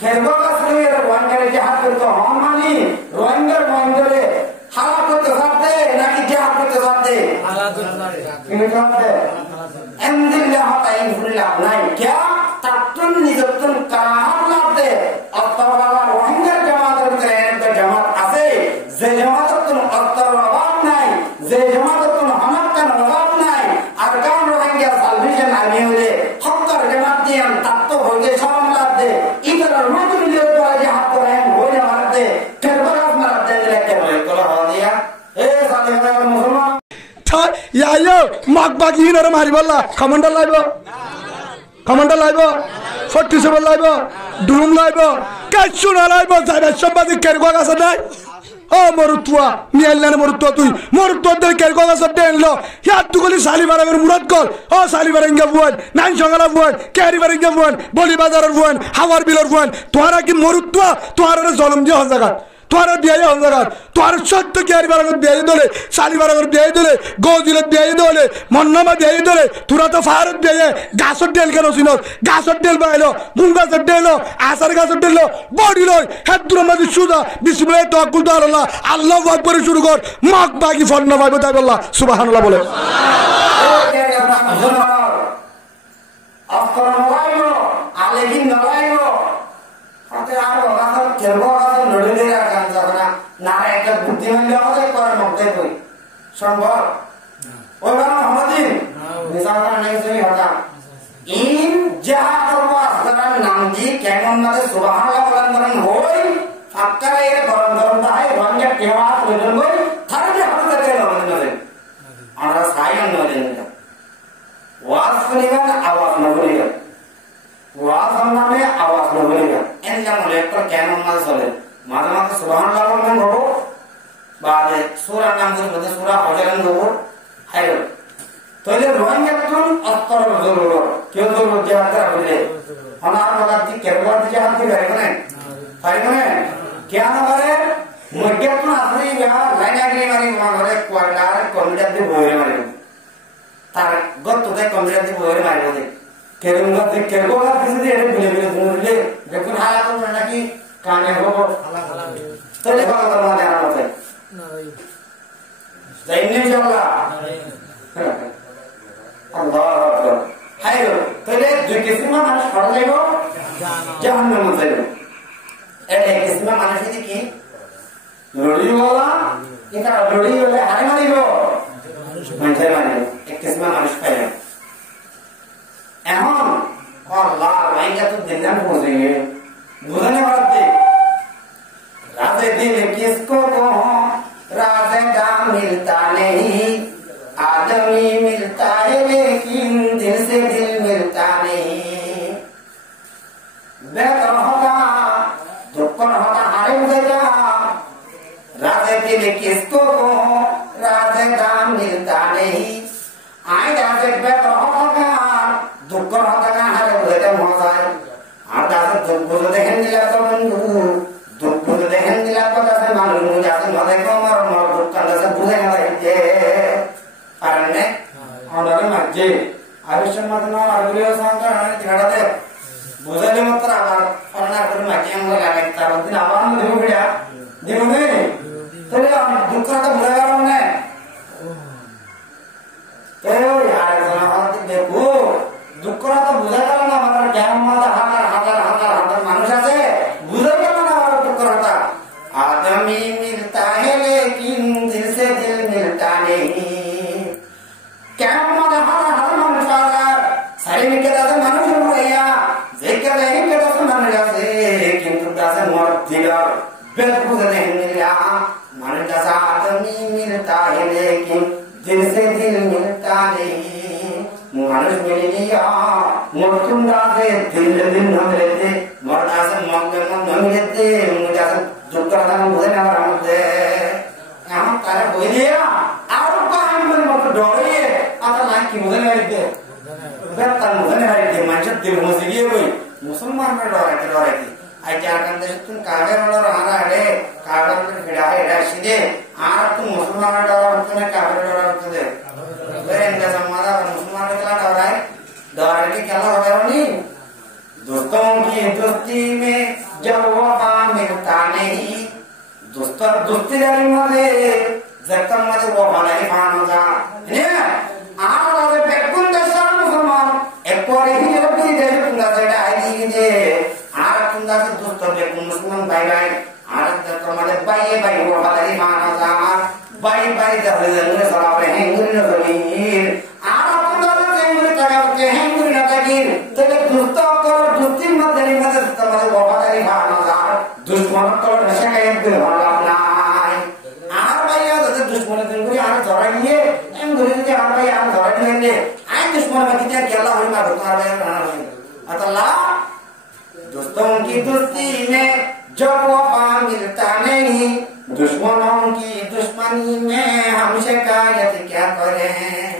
খেরবাগা শুয়ে রোহিঙ্গারে জাহাজ করতে হন মানি রোহিঙ্গার মহিন্দারে হালা করতে সাথে নাকি জাহাজ করতে সাথে কিন্তু সাথে এমদিল্লা হতা ইনফুল্লাহ নাই क्या তাতুন নিজতুন কারাহাত লাতে অত্তরওয়ালা রোহিঙ্গার জামাতের ভিতরে জামাত আছে যে জামাততুন অত্তর অভাব নাই যে জামাততুন হামাকান অভাব নাই আর কাম রোহিঙ্গা সালভেশন আর্মি হলে হক্কার জামাত দিয়ান তাত্ত হইলে সামলাত দে ইতার মাতুন লিয়ে তোরা জাহাজ করে হইলে মারতে কেরবারাস মারতে দিলে কেবল কলা হদিয়া এ সালেহা মুসলমান ইয়াইও মাগবাগি হিনরে মারিবল্লা কমান্ডার লাইব 47 লাইব ডুম লাইব কাচুনা লাইব যাবে সম্বাদিক কেরগা আছে নাই ও মরুতুয়া মিয়াল্লানে মরুতুয়া তুই মরুতুয়া দের কেরগা আছে দেনলো ইয়াত তুগলি সালিবারের মুরাদ কর ও সালিবারেঙ্গা বুয়ান নাইন সঙ্গালা বুয়ান ক্যারিবারেঙ্গা বুয়ান বলি বাজারের বুয়ান হাওয়ার বিলর বুয়ান তোরা কি মরুতুয়া তোরা জলম দিয়ে হন জায়গা তোরা বিয়ে হন জায়গা তোর সত্য ক্যারিবারের বিয়ে দলে সালিবারের বিয়ে দলে গৌদিলের বিয়ে দলে মন্নামা বিয়ে দলে তোরা তো ফারত বিয়ে গাছর ডেল কেন চিনত গাছর ডেল বাইলো গুন গাছর ডেলো আসার গাছর ডেলো বডি লই হেদ দূর মাঝে সুদা বিসমিল্লাহ তাওয়াক্কুল তু আল্লাহ আল্লাহু আকবার শুরু কর মাক বাকি ফল না পাইবো তাই আল্লাহ সুবহানাল্লাহ বলে আফকরন লাইবো আলেগিন লাইবো আতে আর ওখানে কেরবো আছে লড়ে রাখান যাবে না না একটা বুদ্ধিমান আমাদের করার মধ্যে কই সম্ভব ওইখানে আমাদের নিজামরা নেই সই হতা ইন যাহা করব আসদার নাম দি কেমন মানে সুবহানাল্লাহ বলেন হই ফাক্কারে এর গরম তাই রঙে কেওয়া প্রয়োজন কই থারে হাতে তেল হবে না আমরা সাইন না দেন ওয়াজ করিবেন আওয়াজ না করিবেন ওয়াজ নামে আওয়াজ না করিবেন এর যেমন একটা কেমন মানে চলে মাঝে মাঝে সুবহানাল্লাহ বলবেন হবো বাদে সূরা নাম ধরে সূরা হজরান হবো হাইরো তাহলে রোহিঙ্গাতুন অত্তর জরুরত কেউ জরুরত জাহাতে হইলে অনার লাগাতি কেরবার দি জাহাতে পারিবে কেন করে মধ্যতুন আসরি গা লাইনাগি মারি মারে কোয়াডার কমিটার দি বইরে মারি তার গততে কমিটার দি বইরে মারি দে কেরুঙ্গাতে কেরগোলা কিছু দি এটা বিলে বিলে ধরলে দেখুন হালাত নাকি কানে হবো তাহলে বাবা মা জানা মতে না ভাই যাইনি ইনশাআল্লাহ আল্লাহু আকবার হাইরো তাহলে দুই কিসমা মানুষ পড়া যাইব জাহান্নামে যাইব এই কিসমা মানুষ কি লড়িওয়ালা এটা লড়ি হলে হারে মারিব মানুষের মারিব এক কিসমা মানুষ পাইল এখন আল্লাহ লাইকা তো দিলাম পৌঁছে গিয়ে বুঝানে পারতে রাতে দিল কিসকো কো राज़े का मिलता नहीं आदमी मिलता है लेकिन दिल से दिल मिलता नहीं बेहतर होगा दुक्कन होगा हारे उधेगा राज़े दिल किसको को राज़े का मिलता नहीं आए राज़े बेहतर होगा दुक्कन होगा हारे उधेगा मोसाई আর দাদা দুঃখ দেখেন দিলা তো বন্ধু দুঃখ দেখেন দিলা তো দাদা মানুষ মুজাতে মনে কমার মর দুঃখ দাদা বুঝে না লাগে কারণে আমাদের মাঝে আবিষ্কার মাধ্যমে আগুলিও সংখ্যা ঝাড়াতে বুঝালে মাত্র আবার অন্য করে মাঝে আমরা লাগে তার দিন আবার আমরা দেব ভিড়া দেব নেই তাহলে দুঃখটা বুঝা গেল না ওই আর জানাতে দেখো দুঃখটা তো বুঝা গেল না আমার জ্ঞান মাথা হাজার মানুষ আছে বুঝা গেল না আমার দুঃখটা आदमी मिलता है लेकिन दिल से दिल मिलता नहीं क्या हमारा हर मनुष्य सारी में क्या था मनुष्य भैया जेकर नहीं क्या था मनुष्य से किंतु दास मर दिला बिल्कुल नहीं मिला मनुष्य सा आदमी मिलता है लेकिन दिल से दिल मिलता नहीं मनुष्य मिल लिया मुर्तुंडा से दिल दिल न मिलते मरदा से मंगल न मिलते मुझे दुःखदा बुझे ना हमदे यहाँ तारे बोल दिया और का हम मत डोरिए आता ना कि मुझे नहीं दे बेटा मुझे नहीं दे मंचत दिल मुझे ये कोई मुसलमान में डोरे की आई क्या करते तुम कागज वाला रहना है कागज पे खड़ा है इधर सीधे आर तुम मुसलमान डोरा तुमने कागज डोरा तुझे मेरे इनका समादा मुसलमान का डोरा है डोरे की क्या हो रहा है नहीं दोस्तों की दोस्ती में जब वफा मिलता नहीं दोस्त दोस्ती जारी मध्ये जखम मध्ये वफा नाही पाहणजा ने आवाज पेकून दशा मुसलमान एकोरे ही रबी दे तुंगा जडा आई दे आर तुंगा दोस्त पेकून मुसलमान बाय बाय आर जखम मध्ये बाय बाय वफा नाही पाहणजा बाय बाय दहले सलावे हेंगुरी नजरीर आर तुंगा हेंगुरी तगावते हेंगुरी नतगीर तले दोस्त कर दोस्ती मध्ये मध्ये वफा नाही पाहणजा दुश्मन तो नशा काय दिल वाला नाही आर भाई आता दुश्मन तंगुरी आर धरायले एम घरी ते आर भाई आर धरायले आय दुश्मन मध्ये त्या केला होई ना होता रे आता ला दोस्तों की दोस्ती में जब वफा मिलता नहीं दुश्मनों की दुश्मनी में हम शिकायत क्या करें